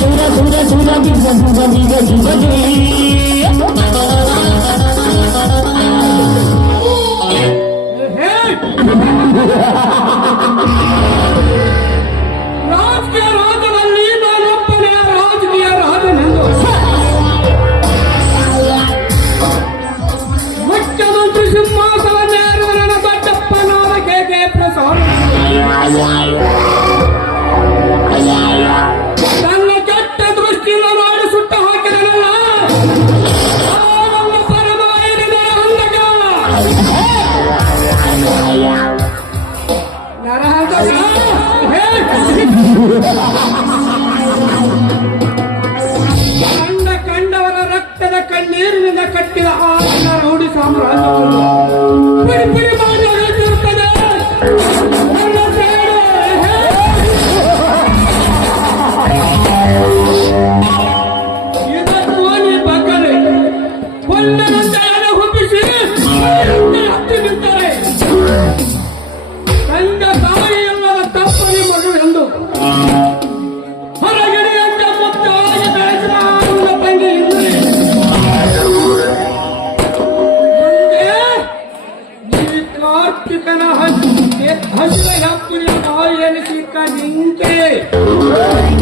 సుర సుర సుర దిగ దిగ దిగ దిగ దిగ ರಕ್ತದ ಕಣ್ಣೀರಿನಿಂದ ಕಟ್ಟಿದ ಆ ನನ್ನ ರೌಡಿ ಸಾಮ್ರಾಜ್ಯವನ್ನು हसी राम पुण्य भाई नसीब का नींद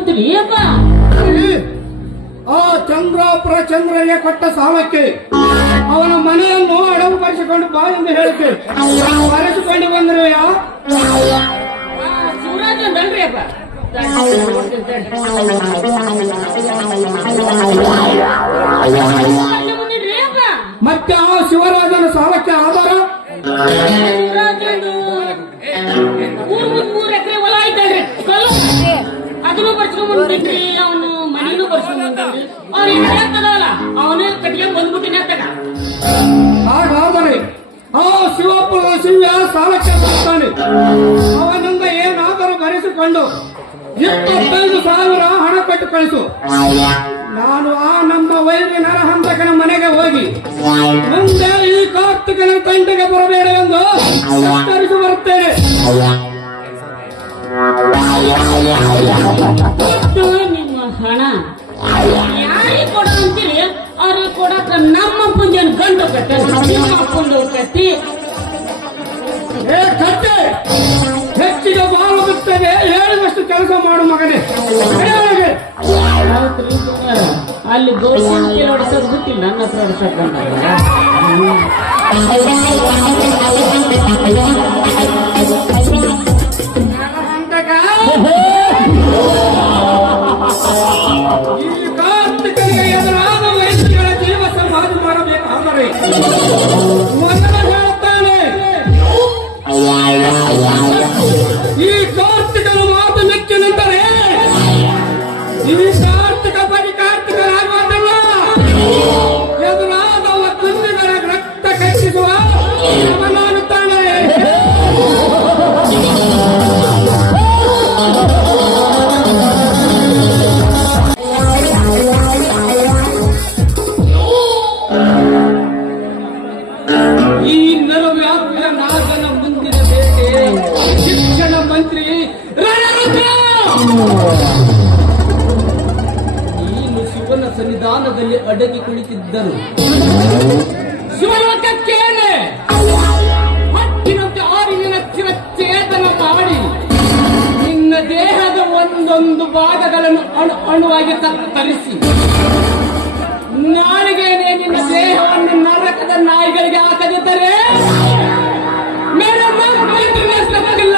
ಅಪ್ಪ. ಆ ಚಂದ್ರಾಪುರ ಚಂದ್ರಯ್ಯ ಕೊಟ್ಟ ಸಾಲಕ್ಕೆ ಅವನ ಮನೆಯನ್ನು ಅಡವು ಪಡಿಸಿಕೊಂಡು ಬಾ ಎಂದು ಹೇಳಿಕೆ. ಬರೆಸಿಕೊಂಡು ಬಂದ್ರಯ್ಯ ಶಿವರಾಜ್ ಅಂದಲ್ರಿ ಅಪ್ಪ. ಮತ್ತೆ ಆ ಶಿವರಾಜನ ಸಾಲಕ್ಕೆ ಆಧಾರ? ಅದನ್ನು ಅವನು ಮನೆಗೂ ಬರ್ಸ್ಕೊಂಡ್ ಅವ್ನು ಕಟ್ಟಿಗೆ ಬಂದ್ಬಿಟ್ಟಿನ ತಗ ಹಾಗಾದರೆ ಆ ಶಿವಪ್ಪ ಶಿವ್ಯ ಸಾಲಕ್ಕೆ ಅವನಿಂದ ಏನಾದರೂ ಬರೆಸಿಕೊಂಡು ಇಪ್ಪತ್ತೈದು ಸಾವಿರ ಹಣ ಕೊಟ್ಟು ಕಳಿಸು. ನಾನು ಆ ನಮ್ಮ ವೈರಿ ನರಹಂತಕನ ಮನೆಗೆ ಹೋಗಿ ಮುಂದೆ ಈ ಕಾರ್ತಿಕನ ತಂಟೆಗೆ ಬರಬೇಡ ಎಂದು ಎಚ್ಚರಿಸಿ ಬರುತ್ತೇನೆ. ಒಟ್ಟು ನಿಮ್ಮ ಹಣ. ಯಾರಿಗೆ ಕೊಡ ಅಂತೀರಿ? ಅವ್ರಿಗೆ ಕೊಡಕ ನಮ್ಮ ಅಪ್ಪಂಜನ್ ಗಂಡು ಕಟ್ಟಿ ನಿಮ್ಮ ಅಪ್ಪಂದು ಕಟ್ಟಿ. ಕತ್ತೆ ಹೆಚ್ಚಿಗೆ ಬಾಳು ಹೇಳಿದಷ್ಟು ಕೆಲಸ ಮಾಡು ಮಗನೇ. ಅಲ್ಲಿ ಗೊತ್ತಿಲ್ಲ ನನ್ನ ಹತ್ರ ಹೊಡ್ಸಕ್ ಬಂದಾಗ ಸನ್ನಿಧಾನದಲ್ಲಿ ಅಡಗಿ ಕುಳಿತಿದ್ದರು ಶಿವಲೋಕಕ್ಕೇನೆ ಹಟ್ಟಿನಂತೆ ಆರಿನ ಮಾಡಿ ನಿನ್ನ ದೇಹದ ಒಂದೊಂದು ಭಾಗಗಳನ್ನು ಅಣು ಅಣುವಾಗಿ ತರಿಸಿ. ನಾಳಿಗೇನೆ ನಿನ್ನ ದೇಹವನ್ನು ನರಕದ ನಾಯಿಗಳಿಗೆ ಹಾಕದಿದ್ದರೆ, ಮೇಲೆ ಮೈತ್ರಿ ನಡೆಸಲಿಲ್ಲ